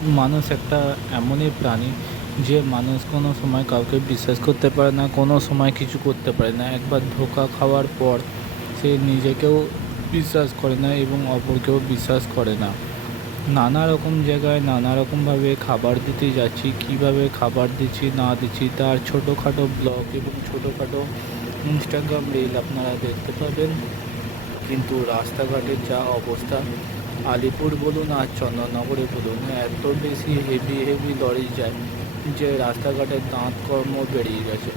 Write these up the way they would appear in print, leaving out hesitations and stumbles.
মানুষ একটা এমনই প্রাণী যে মানুষ কোনো সময় কাউকে বিশ্বাস করতে পারে না, কোনো সময় কিছু করতে পারে না। একবার ধোঁকা খাওয়ার পর সে নিজেকেও বিশ্বাস করে না এবং অপরকেও বিশ্বাস করে না। নানা রকম জায়গায় নানা রকমভাবে খাবার দিতে যাচ্ছি, কীভাবে খাবার দিচ্ছি না দিচ্ছি তার ছোটোখাটো ব্লগ এবং ছোটোখাটো ইনস্টাগ্রাম রিল আপনারা দেখতে পাবেন। কিন্তু রাস্তাঘাটের যা অবস্থা, আলিপুর বলুন আর চন্দননগরে বলুন, এত বেশি হেভি হেভি লরি যায় যে রাস্তাঘাটের দাঁত কর্ম বেরিয়ে গেছে।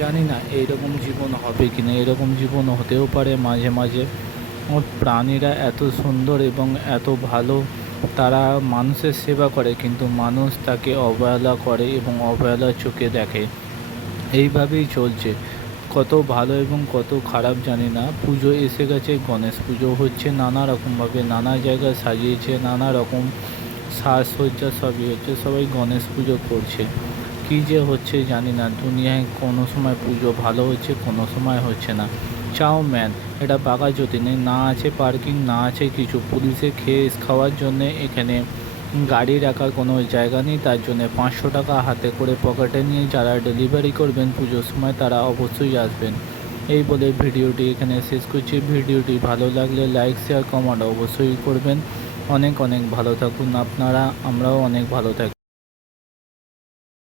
জানি না এইরকম জীবন হবে কি না, এরকম জীবন হতেও পারে মাঝে মাঝে। ওর প্রাণীরা এত সুন্দর এবং এত ভালো, তারা মানুষের সেবা করে কিন্তু মানুষ তাকে অবহেলা করে এবং অবহেলার চোখে দেখে। এইভাবেই চলছে। কত ভালো এবং কত খারাপ জানি না। পুজো এসে গেছে, গণেশ পুজো হচ্ছে নানা রকমভাবে, নানা জায়গায় সাজিয়েছে, নানা রকম সাজসজ্জা সবই হচ্ছে, সবাই গণেশ পুজো করছে। কী যে হচ্ছে জানি না, দুনিয়ায় কোনো সময় পুজো ভালো হচ্ছে, কোনো সময় হচ্ছে না। চাও ম্যান, এটা বাঘাযতীনে নেই, না আছে পার্কিং, না আছে কিছু। পুলিশে খেস খাওয়ার জন্যে এখানে গাড়ি রাখার কোনো জায়গা নেই, তার জন্যে 500 টাকা হাতে করে পকেটে নিয়ে যারা ডেলিভারি করবেন পুজোর সময় তারা অবশ্যই আসবেন। এই বলে ভিডিওটি এখানে শেষ করছি। ভিডিওটি ভালো লাগলে লাইক শেয়ার কমেন্ট অবশ্যই করবেন। অনেক অনেক ভালো থাকুন আপনারা, আমরাও অনেক ভালো থাকি।